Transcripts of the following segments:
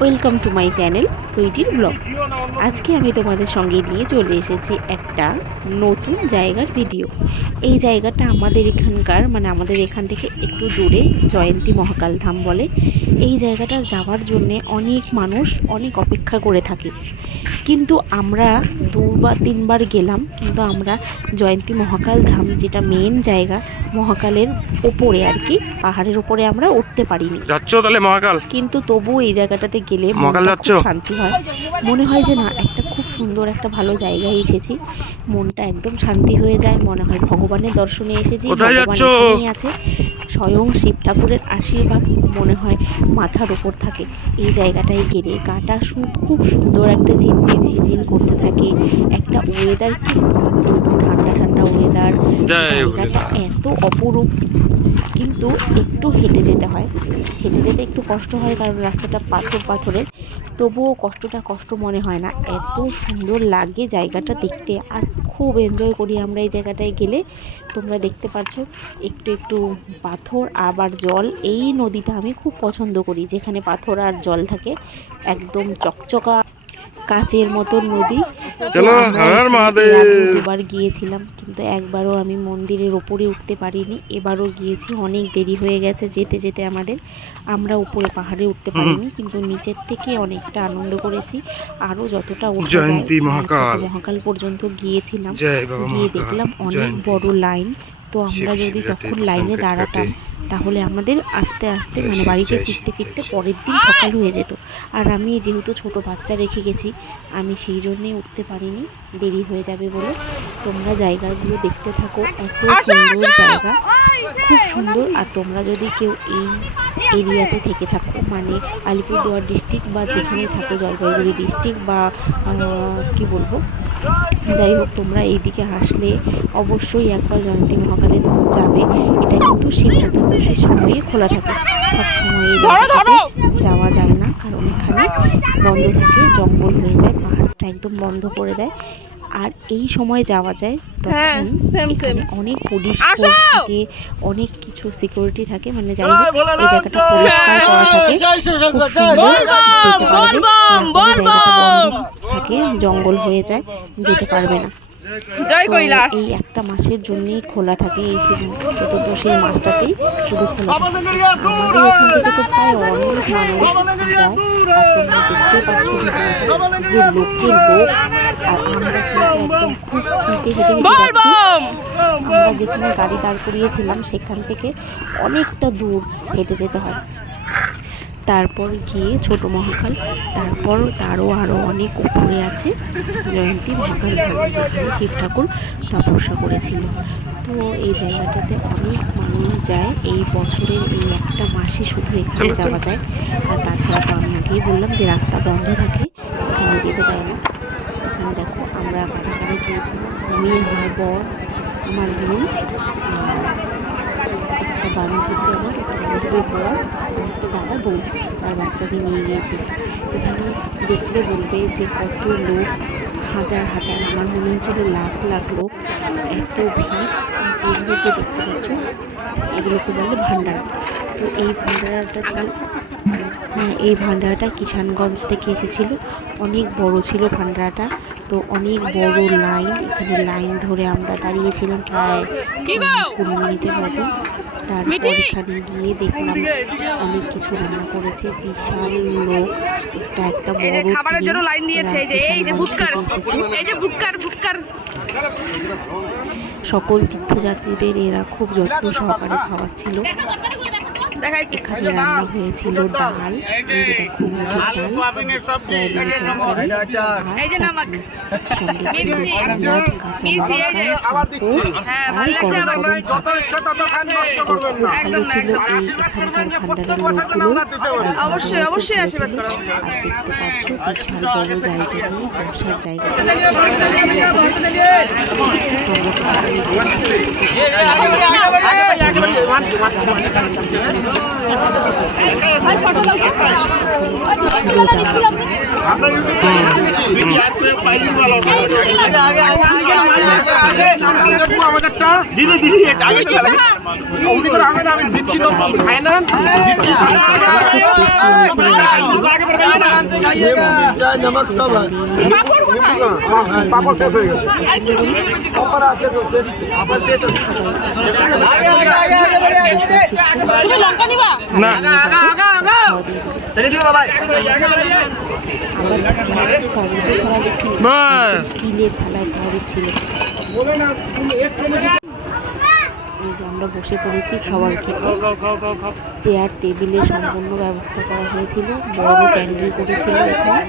Welcome to my channel সুইটির blog. আজকে আমি তোমাদের সঙ্গে নিয়ে চলে এসেছি একটা নতুন জায়গার ভিডিও। এই জায়গাটা আমাদের এখানকার আমাদের এখান থেকে একটু দূরে জয়ন্তী মহাকাল ধাম বলে। এই জায়গাটার যাওয়ার জন্যে অনেক মানুষ অনেক অপেক্ষা করে থাকে, কিন্তু আমরা 2 বা 3 বার গেলাম, কিন্তু আমরা জয়ন্তী মহাকাল ধাম যেটা মেন জায়গা মহাকালের ওপরে আর কি, পাহাড়ের ওপরে আমরা উঠতে পারিনি। যাচ্ছো তাহলে মহাকাল? কিন্তু তবু এই জায়গাটাতে গেলে মহাকাল মনটা যাচ্ছ? খুব শান্তি হয়, মনে হয় যে না একটা খুব সুন্দর একটা ভালো জায়গায় এসেছি, মনটা একদম শান্তি হয়ে যায়, মনে হয় ভগবানের দর্শনে এসেছি, ভগবান এখানেই আছে। স্বয়ং শিব ঠাকুরের আশীর্বাদ মনে হয় মাথার ওপর থাকে। এই জায়গাটায় গেলে গাটা খুব সুন্দর একটা ঝিনঝিন ঝিনঝিন করতে থাকে, একটা ওয়েদার কি ঠান্ডা ঠান্ডা ওয়েদার, জায়গাটা এত অপরূপ। কিন্তু একটু হেঁটে যেতে হয়, হেঁটে যেতে একটু কষ্ট হয় কারণ রাস্তাটা পাথরের, তবুও কষ্টটা কষ্ট মনে হয় না, এত সুন্দর লাগে জায়গাটা দেখতে, আর খুব এনজয় করি আমরা এই জায়গাটায় গেলে। তোমরা দেখতে পাচ্ছ একটু একটু পাথর আবার জল, এই নদীটা আমি খুব পছন্দ করি, যেখানে পাথর আর জল থাকে, একদম চকচকা কাচের মতো নদী। দুবার গিয়েছিলাম, কিন্তু একবারও আমি মন্দিরের ওপরে উঠতে পারিনি, এবারও গিয়েছি, অনেক দেরি হয়ে গেছে যেতে যেতে আমাদের, আমরা উপরে পাহাড়ে উঠতে পারিনি, কিন্তু নিচের থেকে অনেকটা আনন্দ করেছি। আরও যতটা জয়ন্তী মহাকাল পর্যন্ত গিয়েছিলাম, গিয়ে দেখলাম অনেক বড় লাইন। তো আমরা যদি তখন লাইনে দাঁড়াতাম তাহলে আমাদের আস্তে আস্তে বাড়িতে ফিরতে ফিরতে পরের দিন সকাল হয়ে যেত। আর আমি যেহেতু ছোট বাচ্চা রেখে গেছি, আমি সেই জন্যেই উঠতে পারিনি, দেরি হয়ে যাবে বলে। তোমরা জায়গাগুলো দেখতে থাকো, এত সুন্দর জায়গা, খুব সুন্দর। আর তোমরা যদি কেউ এই এরিয়াতে থেকে থাকো, আলিপুরদুয়ার ডিস্ট্রিক্ট বা যেখানে থাকো, জলপাইগুড়ি ডিস্ট্রিক্ট বা কি বলবো, যাই হোক, তোমরা এইদিকে আসলে অবশ্যই একবার জয়ন্তী মহাকালে যাবে। এটা কিন্তু শিব চতুর্দশীর সময়ে খোলা থাকে, সব সময় এই জায়গাটাতে যাওয়া যায় না, কারণ এখানে বন্ধ থাকে, জঙ্গল হয়ে যায়, পাহাড়টা একদম বন্ধ করে দেয়। আর এই সময় যাওয়া যায় তখন এখানে অনেক পুলিশ ফোর্স থাকে, অনেক কিছু সিকিউরিটি থাকে, যাই হোক এই জায়গাটা পরিষ্কার করা থাকে, খুব সুন্দর যেতে পারবে। জায়গাটা বন্ধ থাকে, জঙ্গল হয়ে যায়, যেতে পারবে না। এই একটা মাসের জন্যই খোলা থাকে, এই শিব চতুর্দশীর মাসটাতেই শুধু খোলা থাকে। আমাদের এখান থেকে তো প্রায় অনেক মানুষ যায়, আর তোমরা দেখতেই পাচ্ছ যে লোকের লোক। আর আমরা কিন্তু একদম খুব স্পিডে হেঁটে যাচ্ছি, আমরা যেখানে গাড়ি দাঁড় করিয়েছিলাম সেখান থেকে অনেকটা দূর হেঁটে যেতে হয়। তারপর গিয়ে ছোট মহাকাল, তারপর আরও অনেক উপরে আছে জয়ন্তী মহাকাল ধাম, যেখানে শিব ঠাকুর তপস্যা করেছিল। তো এই জায়গাটাতে অনেক মানুষ যায়, এই বছরের এই একটা মাসে শুধু এখানে যাওয়া যায়। আর তাছাড়া তো আমি আগেই বললাম যে রাস্তা বন্ধ থাকে, এখানে যেতে দেয় না। এখানে দেখো আমরা কাটাকাটি গিয়েছিলাম, আমি, আমার বর, আমার বোন, একটা বান্ধবী, আমার বান্ধবীর বর, একটা দাদা বউ, তার বাচ্চাকে নিয়ে গিয়েছিল। এখানে দেখলে বলবে যে কত লোক, হাজার হাজার, আমার মনে হচ্ছিল লাখ লাখ লোক, এত ভিড়। এগুলো যে দেখতে পাচ্ছ এগুলোকে বলে ভান্ডারা। তো এই ভান্ডারাটা ছিল, এই ভান্ডারাটা কিষানগঞ্জ থেকে এসেছিল, অনেক বড় ছিল ভান্ডারাটা। তো অনেক বড় লাইন, এখানে লাইন ধরে আমরা দাঁড়িয়েছিলাম প্রায় 20 মিনিটের মতো। তারপর এখানে গিয়ে দেখলাম অনেক কিছু রান্না করেছে, বিশাল লোক, একটা বড় সকল তীর্থযাত্রীদের এরা খুব যত্ন সহকারে খাওয়াচ্ছিল। এখানে রান্না হয়েছিল ডাল, এই যে দেখো মুগের ডাল, সয়াবিন তরকারি, চাটনি, সঙ্গে ছিল সালাদ, কাঁচা লঙ্কা, পাঁপড় আর গরম গরম ভাত। তো খুব ভালো ছিল এই এখানকার ভান্ডারের লোকগুলো, অবশ্যই ছিল। আর দেখতে পাচ্ছ বিশাল বড় জায়গা নিয়ে বসার জায়গা স্টিলের থালায় খাওয়া দিচ্ছিল। আমরা বসে পড়েছি খাবার খেতে। চেয়ার টেবিলের সম্পূর্ণ ব্যবস্থা করা হয়েছিল, বড় প্যান্ডেল করেছিল এখানে,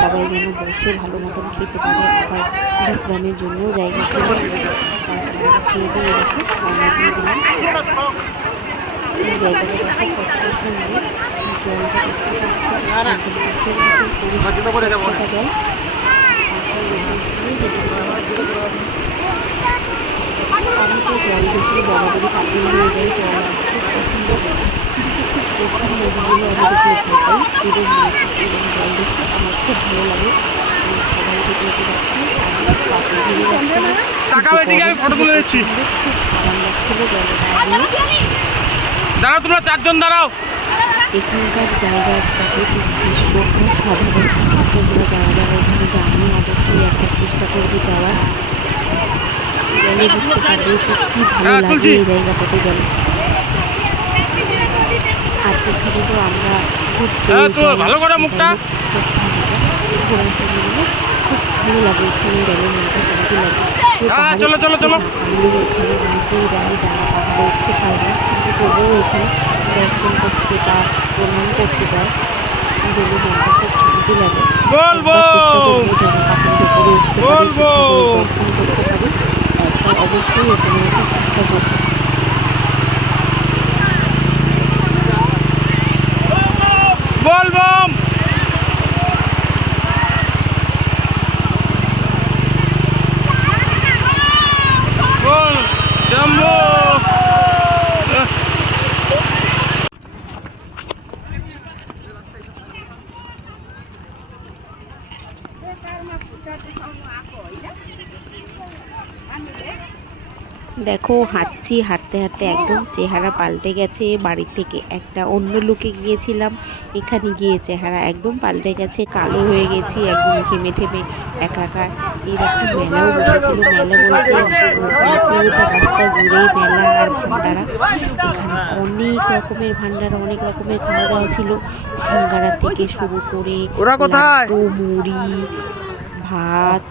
সবাই যেন বসে ভালো মতন খেতে পারে, আবার বিশ্রামের জন্যও জায়গা ছিল। খেয়ে দিয়ে রেখে খাওয়া দিয়ে দিলাম। এই জায়গাটা দেখো কত সুন্দর, জলটা দেখতে জল আমি তো জল দেখলে বরাবরই কাটিয়ে নিয়ে যাই, জল আমার খুব পছন্দ। এখানে নদীগুলো আমি দেখলে ভয় পাই, এদের এবং জল দেখতে আমার খুব ভালো লাগে। সবাই দেখে যেতে যাচ্ছি, পাখি ঘুরে যাচ্ছে না, খুব আরাম লাগছিল জলে দাঁড়িয়ে। তোমরা চারজন দাঁড়াও। এখানকার জায়গার প্রাকৃতিক দৃশ্য অসাধারণ। তোমরা যারা যারা এখানে যাননি অবশ্যই একবার চেষ্টা করবে যাওয়ার। গেলে বুঝতে পারবে যে কী ভালো লাগে এই জায়গাটাতে গেলে। আর এখানে তো আমরা খুব ভালো করে মুখটা খুব ভালো লাগে এখানে গেলে, মনটা শান্তি লাগে। চলো চলো চলো। আমাদের এখানে অনেকেই যায় যারা পাহাড়ে উঠতে পারে না, কিন্তু তবুও এখানে দর্শন করতে বা প্রণাম করতে যায়, গেলে মনটা খুব শান্তি লাগে। চেষ্টা করবো যেন পাহাড়ের উপরে উঠতে পারি, দর্শন করতে পারি। একবার অবশ্যই এখানে ওঠার চেষ্টা করবো। বলবম বল জাম্বো। দেখো হাঁটছি, হাঁটতে হাঁটতে একদম চেহারা পাল্টে গেছে। বাড়ির থেকে একটা অন্য লুকে গিয়েছিলাম, এখানে গিয়ে চেহারা একদম পাল্টে গেছে, কালো হয়ে গেছি, একদম ঘেমে ঠেমে একাকার। এর একটা মেলাও বসেছিল, মেলা বলতে পুরোটা রাস্তা জুড়েই মেলা আর ভান্ডারা। এখানে অনেক রকমের ভান্ডারা, অনেক রকমের খাওয়া দাওয়া ছিল, সিঙ্গারা থেকে শুরু করে লাড্ডু, মুড়ি, ভাত,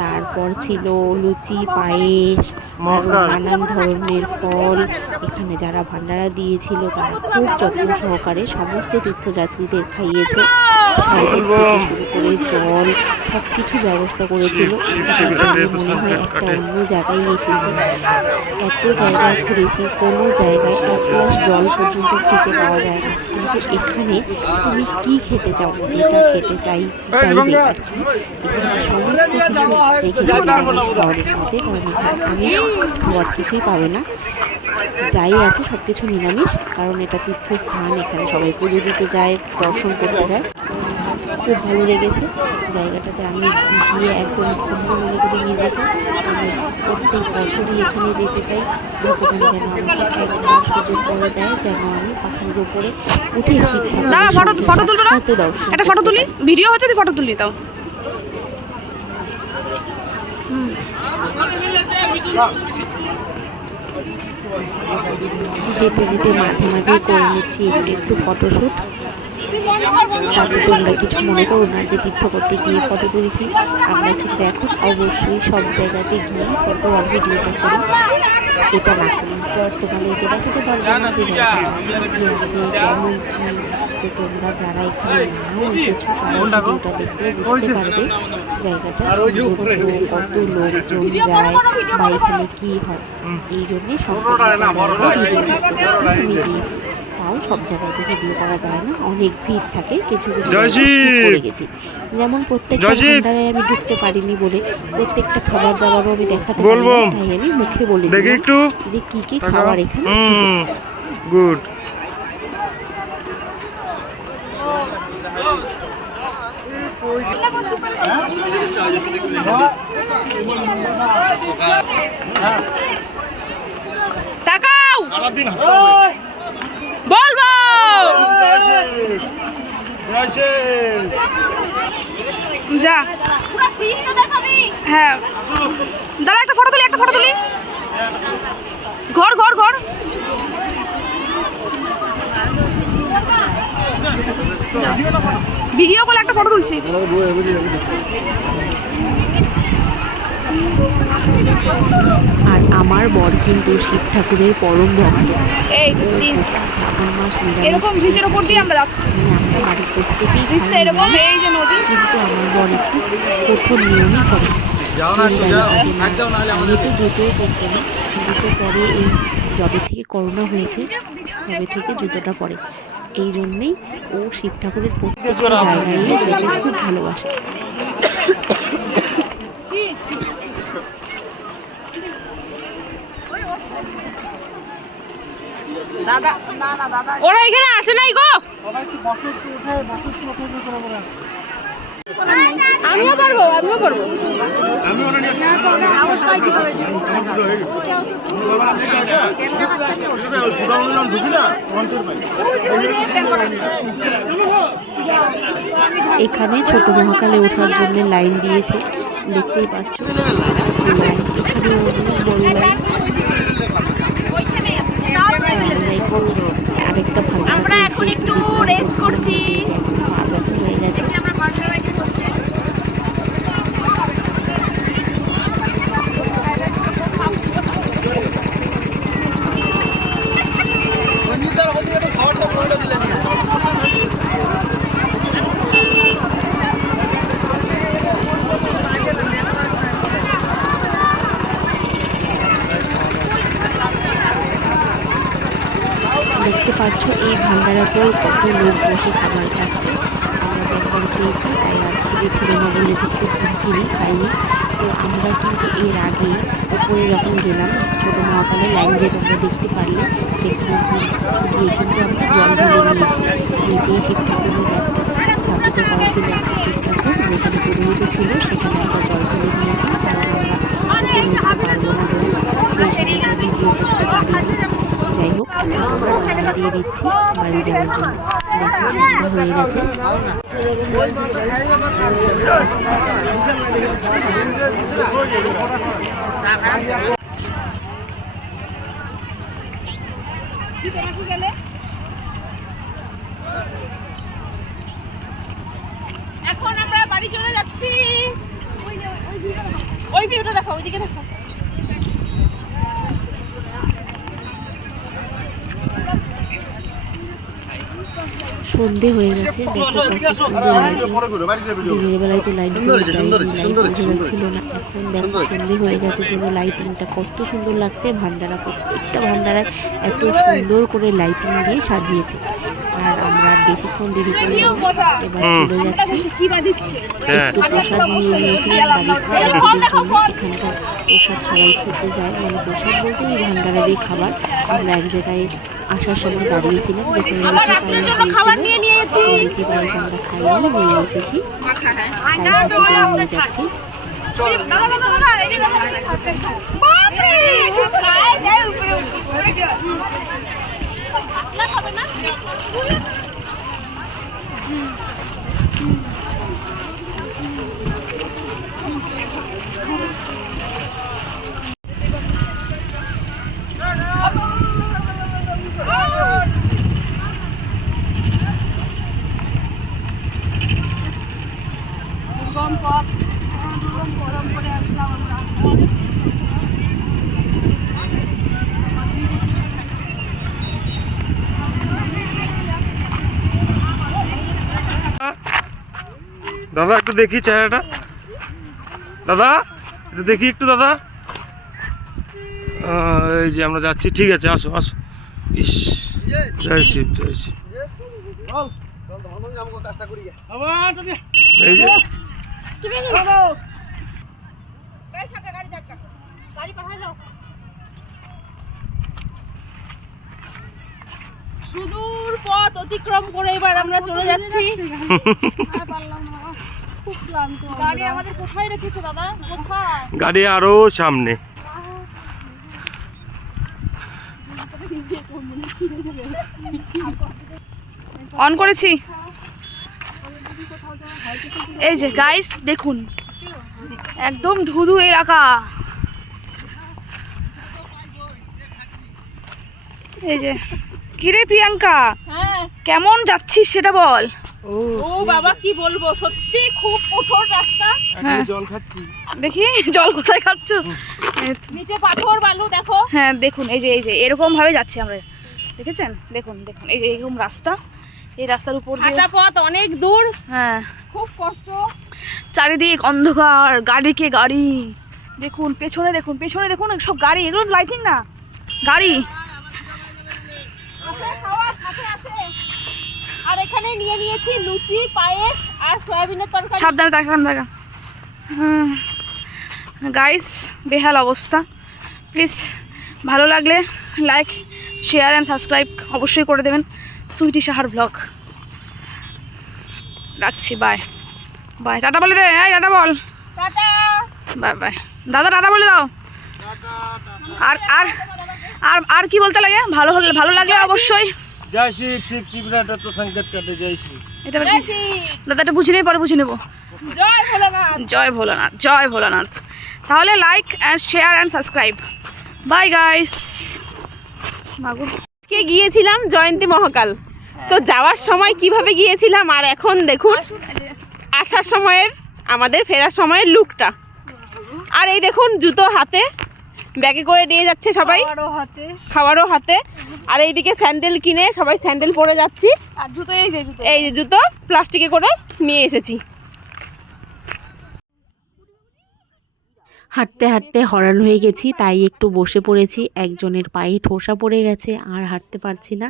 তারপর ছিল লুচি, পায়েস, আরও নানান ধরনের ফল। এখানে যারা ভান্ডারা দিয়েছিল তারা খুব যত্ন সহকারে সমস্ত তীর্থযাত্রীদের খাইয়েছে। শুরু করে জল সব কিছু ব্যবস্থা করেছিল। মনে হয় একটা অন্য জায়গায় এসেছি। এত জায়গায় ঘুরেছি, কোনো জায়গায় এক গ্লাস জল পর্যন্ত খেতে পাওয়া যায় না, কিন্তু এখানে তুমি কি খেতে চাও, যেটা খেতে চাইবে আর কি, এখানে সমস্ত কিছু রেখেছে নিরামিষ খাবারের মধ্যে। কারণ এখানে আমিষ খাবার কিছুই পাবে না, যাই আছে সব কিছু নিরামিষ। কারণ এটা তীর্থস্থান, এখানে সবাই পুজো দিতে যায়, দর্শন করতে যায়। খুব ভালো লেগেছে জায়গাটাতে। আমি গিয়ে একদম ধন্য মনে করি নিজেকে। আমি প্রত্যেক বছরই এখানে যেতে চাই। ভগবান যেন আমাকে একবার সুযোগ করে দেয়, যেন আমি পাহাড়ের উপরে উঠে শিখতে দর্শন। একটা ফটো তুলি, ভিডিও হচ্ছে, ফটো তুলি তাও। যেতে যেতে মাঝে মাঝে করে নিচ্ছি একটু ফটোশ্যুট। তারপর তোমরা কিছু মনে করো না যে তীর্থ করতে গিয়ে ফটো তুলছি। আমরা কিন্তু এখন অবশ্যই সব জায়গাতে গিয়ে ফটো আর ভিডিওটা করি। এটা না করি তো তোমাদেরকে দেখাতে পারবো না যে জায়গাটা কী আছে, কেমন কী। তো তোমরা যারা এখানে নাও এসেছো তারা ভিডিওটা দেখলে বুঝতে পারবে জায়গাটা সৌন্দর্য, কত লোকজন যায় বা এখানে কী হয়। এই জন্যই সম্পূর্ণ ভিডিও আমি দিয়েছি। তাও সব জায়গায় তো ভিডিও করা যায় না, অনেক ভিড় থাকে, কিছু কিছু করে গেছি। যেমন প্রত্যেকটা ভান্ডারে আমি ঢুকতে পারিনি বলে প্রত্যেকটা খাবার দাবারও আমি দেখাতে পারবো, তাই আমি মুখে বলি যে কি কি খাবার এখানে ছিল। গুড। তাকাও বলবো যা হ্যাঁ দাঁড়া একটা ফটো তুলি ঘর ভিডিও কলে একটা ফটো তুলছি আর আমার বর কিন্তু শিব ঠাকুরের পরম ভক্ত। এই শ্রাবণ মাস এরকম ব্রিজের উপর দিয়ে আমরা যাচ্ছি আমরা বাড়ির প্রত্যেকেই ব্রিজটা এরকম এই যে নদী কিন্তু আমার বর একটু কঠোর নিয়মই করে। আমি তো জুতোও পরতো না, জুতো পরে এই যবে থেকে করোনা হয়েছে তবে থেকে জুতোটা পরে। এই জন্যেই ও শিব ঠাকুরের প্রত্যেকটা জায়গায় যেতে খুব ভালোবাসে। ওরা এখানে আসে নাই গো আমিও পারবো এখানে ছোট মহাকালে ওঠার জন্য লাইন দিয়েছে, দেখতেই পাচ্ছ লাইন। এখানে অনেক বড় লাইন। আরেকটা আমরা এখন একটু রেস্ট করছি হয়ে গেছে। দেখতে পাচ্ছ এই ভান্ডারাতেও কত লোক বসে খাবার খাচ্ছে। আমরা একবার খেয়েছি, তাই আর খিদে ছিল না বলে খুব কিনি খাইনি। তো আমরা কিন্তু এর আগে উপরে যখন গেলাম ছোটো মহাকালে লাইন যে তোমরা দেখতে পারলে, সেখানে গিয়ে কিন্তু আমরা জল ঢেলে নিয়েছি। নিচেই শিব ঠাকুরের একটা স্থাপিত করা ছিল একটা শিব ঠাকুর, যেখানে পুরোহিত ছিল, সেখানে আমরা জল ঢেলে নিয়েছি। কারণ আমরা উঠতে পারবো না বলে সেই জন্য ভিডিও করতে পারিনি। যাই হোক, আমরা দিয়ে দিচ্ছি বাড়ি যাওয়ার জন্য। দেখো সন্ধ্যা হয়ে গেছে। এখন আমরা বাড়ি চলে যাচ্ছি। ওই ভিউটা দেখো, ওইদিকে দেখো। সন্ধে হয়ে গেছে, দেখো কত সুন্দর লাইটিং। দিনের বেলায় তো লাইট ছিল না, এখন দেখো সন্ধে হয়ে গেছে, শুধু লাইটিংটা কত সুন্দর লাগছে। ভান্ডারা প্রত্যেকটা ভান্ডারায় এত সুন্দর করে লাইটিং দিয়ে সাজিয়েছে। আর আমরা বেশিক্ষণ দেরি করলাম, এবার চলে যাচ্ছি। একটু প্রসাদ নিয়ে নিয়েছিলাম বাড়ির জন্য। এখানকার প্রসাদ সবাই খেতে যায়, মানে প্রসাদ বলতে এই ভান্ডারারই খাবার। আমরা এক জায়গায় আসার সময় দাঁড়িয়েছিলাম, যেখানে লুচি পায়েস আমরা খাইনি, নিয়ে এসেছি, তাই হাতে করে নিয়ে যাচ্ছি। দাদা একটু দেখি চেহারাটা, দাদা একটু দেখি একটু দাদা। এই যে আমরা যাচ্ছি, ঠিক আছে, আসো আসো। ইস, জয় শিব জয় শিব। এই যে সুদূর পথ অতিক্রম করে এবার আমরা চলে যাচ্ছি। খুব ক্লান্ত। গাড়ি আমাদের কোথায় রেখেছো দাদা? কোথায়? গাড়ি আরো সামনে। অন করেছি। এই যে গাইস দেখুন, একদম ধুধু এলাকা। এই যে কিরে প্রিয়াঙ্কা, হ্যাঁ। কেমন যাচ্ছিস সেটা বল। ও বাবা কি বলবো, সত্যি খুব কঠোর রাস্তা। হ্যাঁ। জল খাচ্ছি। দেখি জল কোথায় খাচ্ছ। নিচে পাথর বালু দেখো। হ্যাঁ দেখুন, এই যে এরকম ভাবে যাচ্ছি আমরা, দেখেছেন? দেখুন দেখুন, এই যে এরকম রাস্তা, এই রাস্তার উপর দিয়ে হাঁটা পথ অনেক দূর, হ্যাঁ খুব কষ্ট। চারিদিক অন্ধকার, গাড়িকে গাড়ি। দেখুন পেছনে দেখুন, পেছনে দেখুন সব গাড়ি, এগুলো লাইটিং না, গাড়ি। আছে খাওয়ার সাথে আছে। আর এখানে নিয়ে নিয়েছি লুচি, পায়েস আর সয়াবিনের তরকারি। সাবধানে তাকান দেখা। গাইস বেহাল অবস্থা। প্লিজ ভালো লাগলে লাইক, শেয়ার অ্যান্ড সাবস্ক্রাইব অবশ্যই করে দেবেন। সুইটি সাহার ব্লগ। রাখছি, বাই বাই। টাটা বলে দে, এই টাটা বল। টাটা। Bye bye. দাদা টাটা বলে দাও। আর আর আর আর কি বলতে লাগে? ভালো লাগলে অবশ্যই। জয় শিব, শিব শিবরাটা তো সংকেত কাটে, জয় শিব। এটা আবার কি? দাদা এটা বুঝে নেই, পরে বুঝে নেবো। জয় ভোলানাথ। জয় ভোলানাথ, জয় ভোলানাথ। তাহলে like and share and subscribe. Bye guys. মাগো আজকে গিয়েছিলাম জয়ন্তী মহাকাল। তো যাওয়ার সময় কিভাবে গিয়েছিলাম আর এখন দেখুন আসার সময়ের, আমাদের ফেরার সময়ের লুকটা। আর এই দেখুন জুতো হাতে ব্যাগে করে নিয়ে যাচ্ছে সবাই, খাবারও হাতে। আর এইদিকে স্যান্ডেল কিনে সবাই স্যান্ডেল পরে যাচ্ছি। আর জুতো, এই যে জুতো, এই যে জুতো প্লাস্টিকে করে নিয়ে এসেছি। হাঁটতে হাঁটতে হরান হয়ে গেছি, তাই একটু বসে পড়েছি। একজনের পায়ে ঠোসা পড়ে গেছে, আর হাঁটতে পারছি না।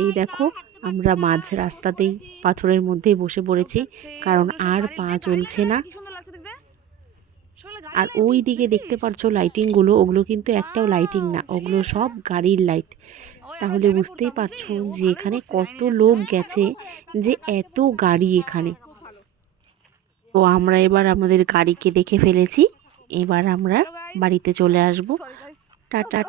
এই দেখো আমরা মাঝ রাস্তাতেই পাথরের মধ্যেই বসে পড়েছি, কারণ আর পা চলছে না। আর ওই দিকে দেখতে পারছো লাইটিংগুলো, ওগুলো কিন্তু একটাও লাইটিং না, ওগুলো সব গাড়ির লাইট। তাহলে বুঝতেই পারছো যে এখানে কত লোক গেছে, যে এত গাড়ি এখানে। তো আমরা এবার আমাদের গাড়িকে দেখে ফেলেছি, এবার আমরা বাড়িতে চলে আসব। টাটা।